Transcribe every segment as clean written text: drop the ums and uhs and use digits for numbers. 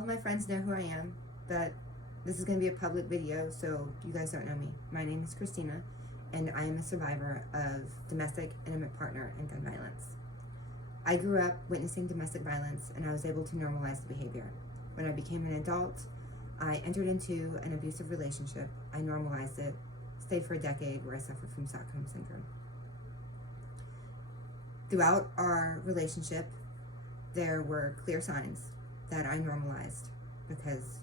all my friends know who I am, but this is going to be a public video, so you guys don't know me. My name is Christina, and I am a survivor of domestic, intimate partner, and gun violence. I grew up witnessing domestic violence, and I was able to normalize the behavior. When I became an adult, I entered into an abusive relationship. I normalized it, stayed for a decade where I suffered from Stockholm Syndrome. Throughout our relationship, there were clear signs that I normalized because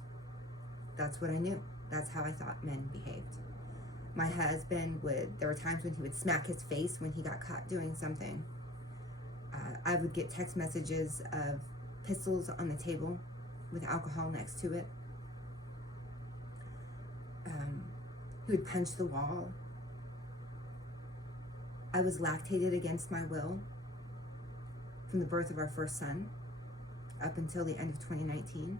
that's what I knew. That's how I thought men behaved. My husband there were times when he would smack his face when he got caught doing something. I would get text messages of pistols on the table with alcohol next to it. He would punch the wall. I was lactated against my will from the birth of our first son up until the end of 2019.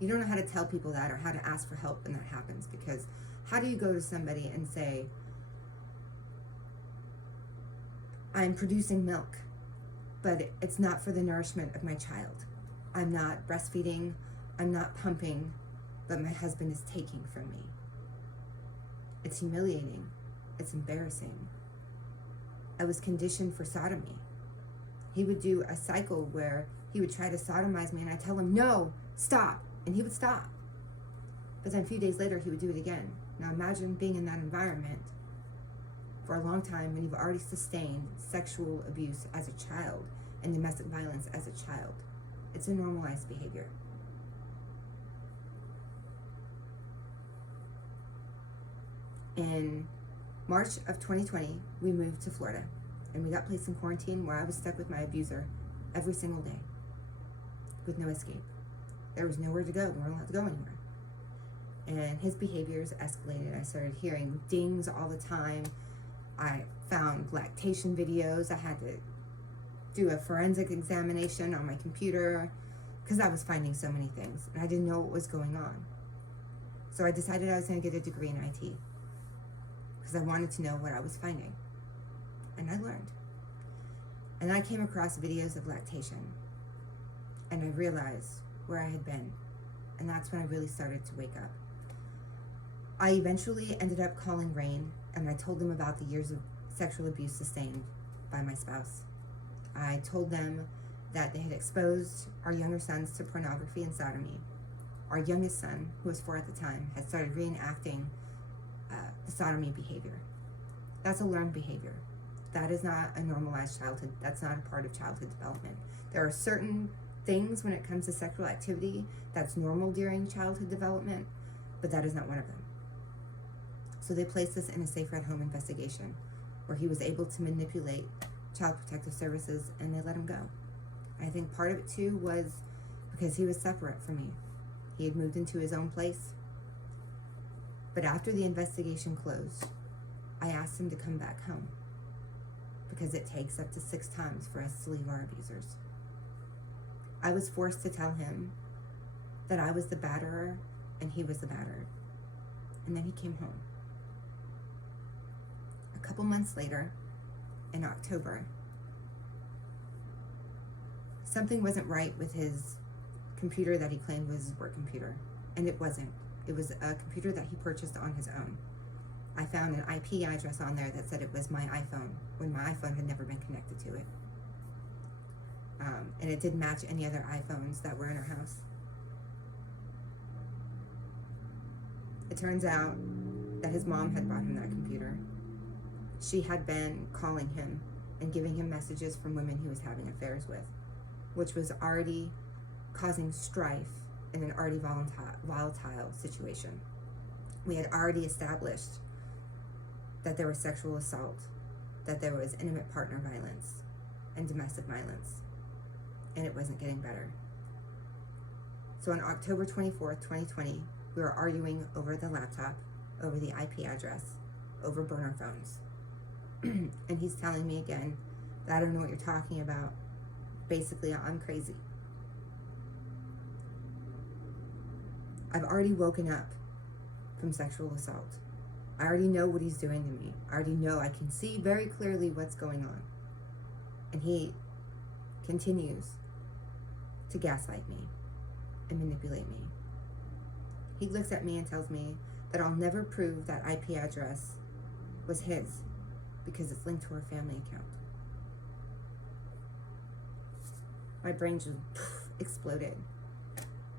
You don't know how to tell people that or how to ask for help when that happens, because how do you go to somebody and say, I'm producing milk, but it's not for the nourishment of my child. I'm not breastfeeding, I'm not pumping, but my husband is taking from me. It's humiliating, it's embarrassing. I was conditioned for sodomy. He would do a cycle where he would try to sodomize me and I'd tell him, no, stop, and he would stop. But then a few days later, he would do it again. Now imagine being in that environment for a long time when you've already sustained sexual abuse as a child and domestic violence as a child. It's a normalized behavior. In March of 2020, we moved to Florida, and we got placed in quarantine where I was stuck with my abuser every single day with no escape. There was nowhere to go. We weren't allowed to go anywhere. And his behaviors escalated. I started hearing dings all the time. I found lactation videos. I had to do a forensic examination on my computer because I was finding so many things and I didn't know what was going on. So I decided I was going to get a degree in IT because I wanted to know what I was finding. And I learned. And I came across videos of lactation and I realized where I had been. And that's when I really started to wake up. I eventually ended up calling RAINN and I told them about the years of sexual abuse sustained by my spouse. I told them that they had exposed our younger sons to pornography and sodomy. Our youngest son, who was 4 at the time, had started reenacting the sodomy behavior. That's a learned behavior. That is not a normalized childhood. That's not a part of childhood development. There are certain things when it comes to sexual activity that's normal during childhood development, but that is not one of them. So they placed us in a safer at home investigation where he was able to manipulate Child Protective Services and they let him go. I think part of it too was because he was separate from me. He had moved into his own place. But after the investigation closed, I asked him to come back home because it takes up to 6 times for us to leave our abusers. I was forced to tell him that I was the batterer and he was the battered. And then he came home. A couple months later, in October, something wasn't right with his computer that he claimed was his work computer. And it wasn't. It was a computer that he purchased on his own. I found an IP address on there that said it was my iPhone when my iPhone had never been connected to it. And it didn't match any other iPhones that were in our house. It turns out that his mom had bought him that computer. She had been calling him and giving him messages from women he was having affairs with, which was already causing strife in an already volatile situation. We had already established that there was sexual assault, that there was intimate partner violence and domestic violence, and it wasn't getting better. So on October 24th, 2020, we were arguing over the laptop, over the IP address, over burner phones. And he's telling me again that I don't know what you're talking about. Basically, I'm crazy. I've already woken up from sexual assault. I already know what he's doing to me. I already know, I can see very clearly what's going on. And he continues to gaslight me and manipulate me. He looks at me and tells me that I'll never prove that IP address was his because it's linked to our family account. My brain just exploded.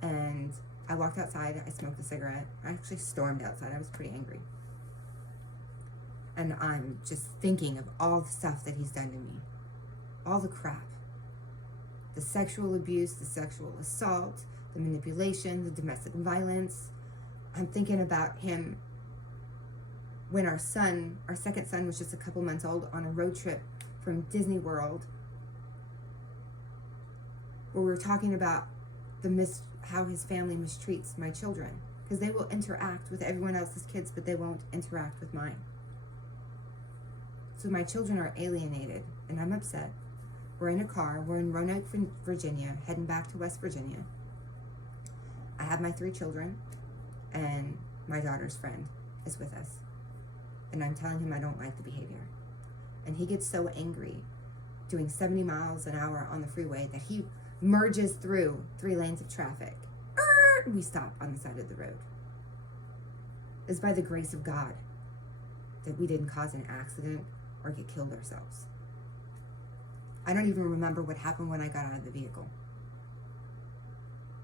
And I walked outside, I smoked a cigarette. I actually stormed outside, I was pretty angry. And I'm just thinking of all the stuff that he's done to me. All the crap. The sexual abuse, the sexual assault, the manipulation, the domestic violence. I'm thinking about him when our second son was just a couple months old, on a road trip from Disney World, where we were talking about how his family mistreats my children, because they will interact with everyone else's kids, but they won't interact with mine. So my children are alienated, and I'm upset. We're in a car, we're in Roanoke, Virginia, heading back to West Virginia. I have my 3 children, and my daughter's friend is with us. And I'm telling him I don't like the behavior. And he gets so angry, doing 70 miles an hour on the freeway, that he merges through 3 lanes of traffic. We stop on the side of the road. It's by the grace of God that we didn't cause an accident or get killed ourselves. I don't even remember what happened when I got out of the vehicle.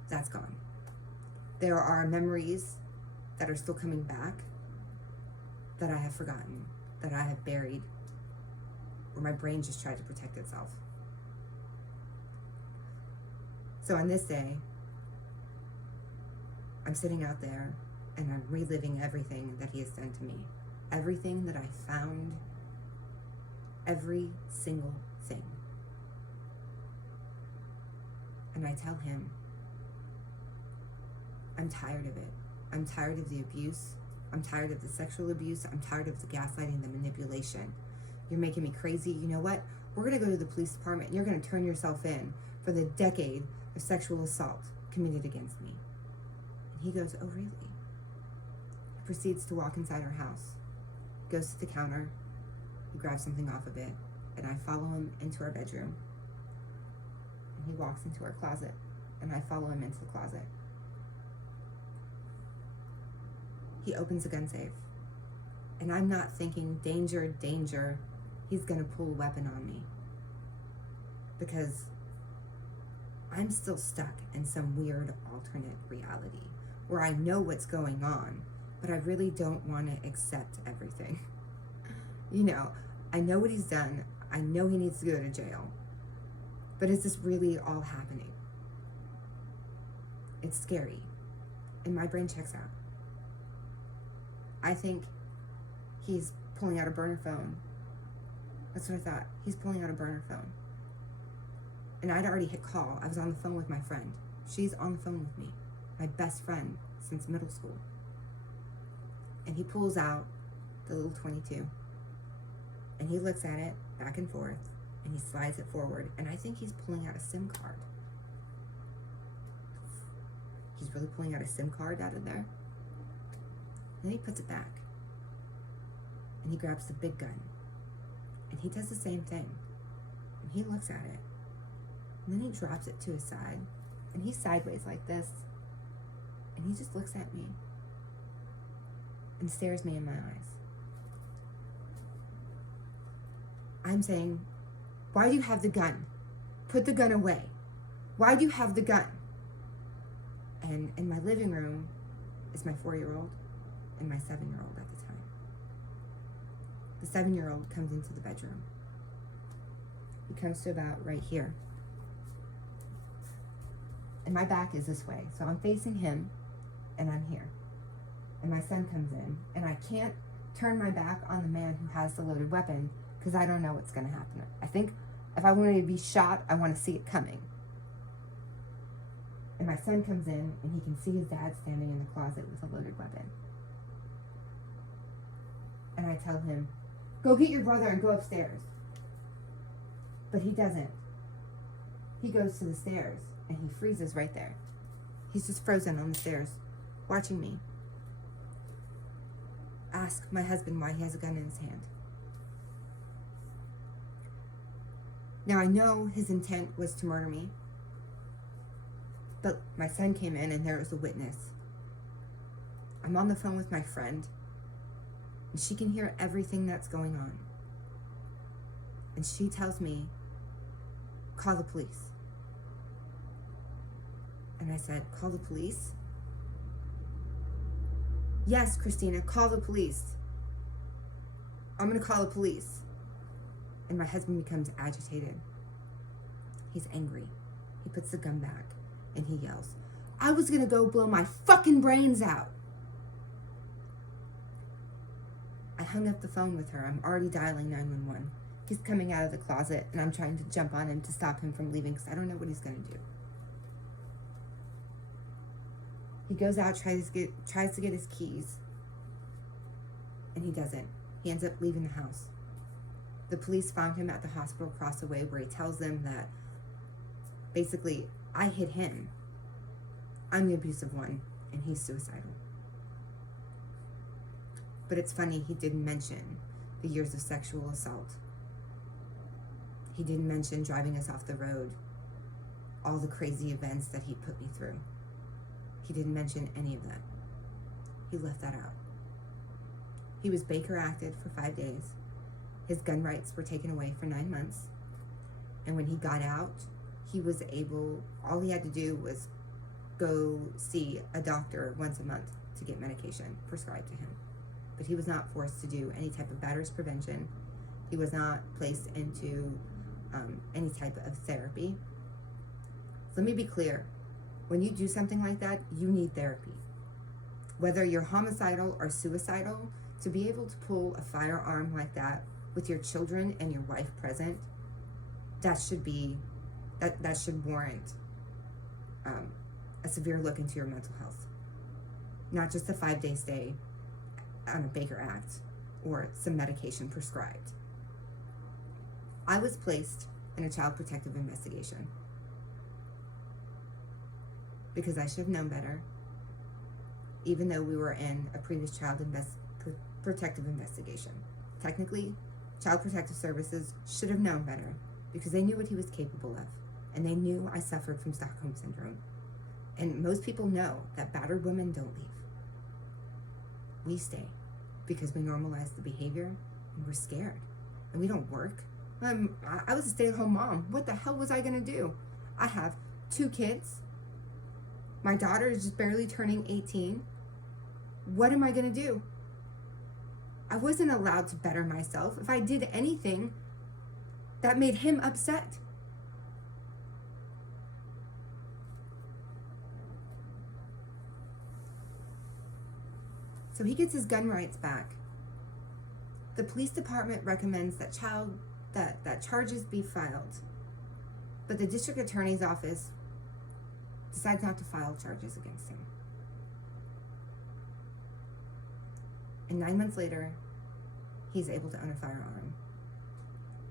That's gone. There are memories that are still coming back that I have forgotten, that I have buried, where my brain just tried to protect itself. So on this day, I'm sitting out there and I'm reliving everything that he has done to me. Everything that I found, every single thing. And I tell him, I'm tired of it. I'm tired of the abuse. I'm tired of the sexual abuse. I'm tired of the gaslighting, the manipulation. You're making me crazy. You know what? We're going to go to the police department and you're going to turn yourself in for the decade of sexual assault committed against me. And he goes, oh, really? He proceeds to walk inside our house, goes to the counter, he grabs something off of it, and I follow him into our bedroom. And he walks into our closet, and I follow him into the closet. He opens a gun safe, and I'm not thinking, danger, danger, he's gonna pull a weapon on me. Because I'm still stuck in some weird alternate reality where I know what's going on, but I really don't want to accept everything. You know, I know what he's done. I know he needs to go to jail. But is this really all happening? It's scary. And my brain checks out. I think he's pulling out a burner phone. That's what I thought. He's pulling out a burner phone. And I'd already hit call. I was on the phone with my friend. She's on the phone with me. My best friend since middle school. And he pulls out the little 22. And he looks at it back and forth. And he slides it forward. And I think he's pulling out a SIM card. He's really pulling out a SIM card out of there. And then he puts it back. And he grabs the big gun. And he does the same thing. And he looks at it. And then he drops it to his side. And he's sideways like this. And he just looks at me. And stares me in my eyes. I'm saying, why do you have the gun? Put the gun away. Why do you have the gun? And in my living room is my 4-year-old and my 7-year-old at the time. The 7-year-old comes into the bedroom. He comes to about right here. And my back is this way. So I'm facing him and I'm here. And my son comes in and I can't turn my back on the man who has the loaded weapon because I don't know what's going to happen. I think if I want to be shot, I want to see it coming. And my son comes in and he can see his dad standing in the closet with a loaded weapon. And I tell him, go get your brother and go upstairs. But he doesn't. He goes to the stairs and he freezes right there. He's just frozen on the stairs, watching me. Ask my husband why he has a gun in his hand. Now I know his intent was to murder me. But my son came in and there was a witness. I'm on the phone with my friend, and she can hear everything that's going on. And she tells me, call the police. And I said, call the police? Yes, Christina, call the police. I'm gonna call the police. And my husband becomes agitated. He's angry. He puts the gun back and he yells, I was gonna go blow my fucking brains out. I hung up the phone with her. I'm already dialing 911. He's coming out of the closet and I'm trying to jump on him to stop him from leaving because I don't know what he's gonna do. He goes out, tries to get his keys, and he doesn't. He ends up leaving the house. The police found him at the hospital across the way where he tells them that basically, I hit him. I'm the abusive one, and he's suicidal. But it's funny, he didn't mention the years of sexual assault. He didn't mention driving us off the road, all the crazy events that he put me through. He didn't mention any of that. He left that out. He was Baker acted for 5 days. His gun rights were taken away for 9 months. And when he got out, he was able, all he had to do was go see a doctor once a month to get medication prescribed to him. But he was not forced to do any type of batter's prevention. He was not placed into any type of therapy. So let me be clear. When you do something like that, you need therapy. Whether you're homicidal or suicidal, to be able to pull a firearm like that with your children and your wife present, that should warrant a severe look into your mental health. Not just a 5-day stay on a Baker Act or some medication prescribed. I was placed in a child protective investigation because I should have known better, even though we were in a previous child protective investigation. Technically, Child Protective Services should have known better because they knew what he was capable of, and they knew I suffered from Stockholm Syndrome. And most people know that battered women don't leave. We stay because we normalize the behavior and we're scared and we don't work. I was a stay-at-home mom. What the hell was I gonna do? I have 2 kids. My daughter is just barely turning 18. What am I gonna do? I wasn't allowed to better myself. If I did anything, that made him upset. So he gets his gun rights back. The police department recommends that charges be filed, but the district attorney's office decides not to file charges against him. And 9 months later, he's able to own a firearm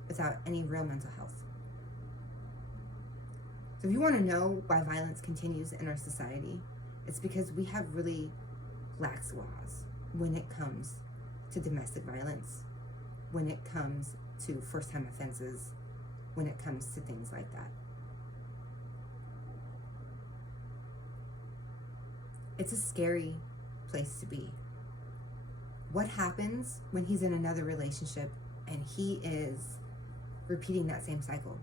without any real mental health. So if you want to know why violence continues in our society, it's because we have really lax laws when it comes to domestic violence, when it comes to first-time offenses, when it comes to things like that. It's a scary place to be. What happens when he's in another relationship and he is repeating that same cycle?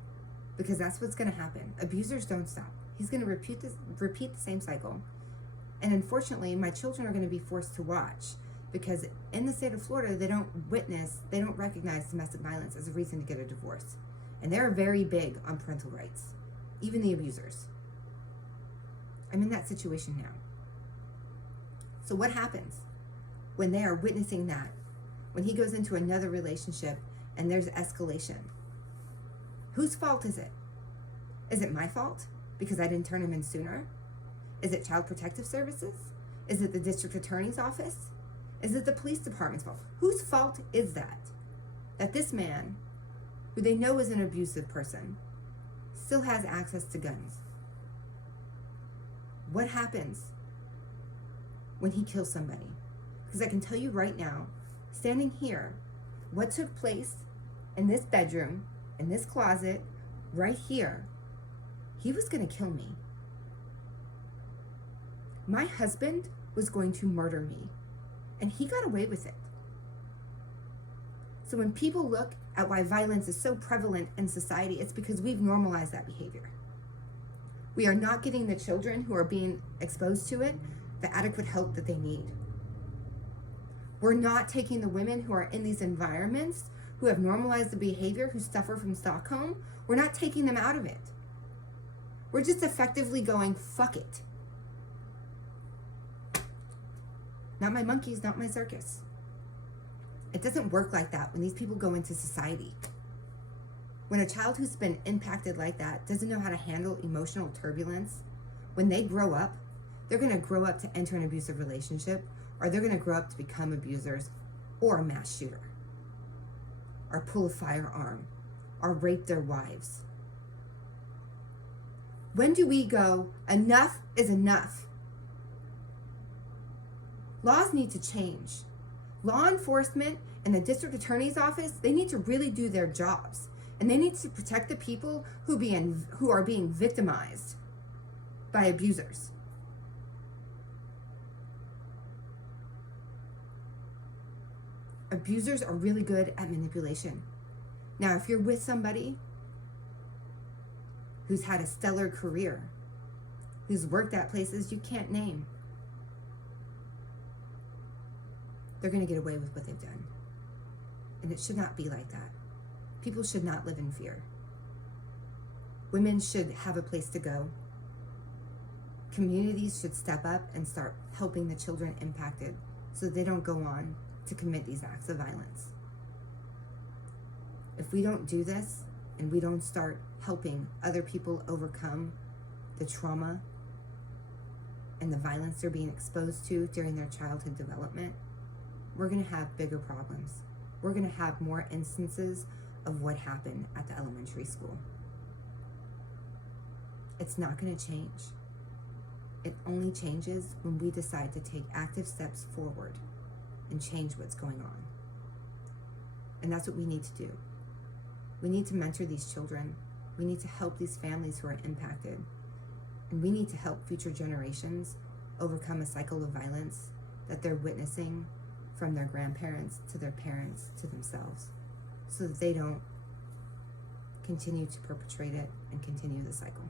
Because that's what's going to happen. Abusers don't stop. He's going to repeat the same cycle. And unfortunately, my children are going to be forced to watch because in the state of Florida, they don't recognize domestic violence as a reason to get a divorce. And they're very big on parental rights, even the abusers. I'm in that situation now. So what happens when they are witnessing that? When he goes into another relationship and there's escalation? Whose fault is it? Is it my fault because I didn't turn him in sooner? Is it Child Protective Services? Is it the district attorney's office? Is it the police department's fault? Whose fault is that? That this man, who they know is an abusive person, still has access to guns? What happens when he kills somebody? Because I can tell you right now, standing here, what took place in this bedroom, in this closet, right here, he was going to kill me. My husband was going to murder me, and he got away with it. So when people look at why violence is so prevalent in society, it's because we've normalized that behavior. We are not getting the children who are being exposed to it the adequate help that they need. We're not taking the women who are in these environments, who have normalized the behavior, who suffer from Stockholm, we're not taking them out of it. We're just effectively going, fuck it. Not my monkeys, not my circus. It doesn't work like that when these people go into society. When a child who's been impacted like that doesn't know how to handle emotional turbulence, when they grow up, they're going to grow up to enter an abusive relationship, or they're going to grow up to become abusers, or a mass shooter, or pull a firearm, or rape their wives. When do we go, enough is enough? Laws need to change. Law enforcement and the district attorney's office, they need to really do their jobs. And they need to protect the people who are being victimized by abusers. Abusers are really good at manipulation. Now, if you're with somebody who's had a stellar career, who's worked at places you can't name, they're going to get away with what they've done. And it should not be like that. People should not live in fear. Women should have a place to go. Communities should step up and start helping the children impacted so they don't go on to commit these acts of violence. If we don't do this and we don't start helping other people overcome the trauma and the violence they're being exposed to during their childhood development, we're going to have bigger problems. We're going to have more instances of what happened at the elementary school. It's not going to change. It only changes when we decide to take active steps forward and change what's going on. And that's what we need to do. We need to mentor these children. We need to help these families who are impacted. And we need to help future generations overcome a cycle of violence that they're witnessing from their grandparents to their parents to themselves, so that they don't continue to perpetrate it and continue the cycle.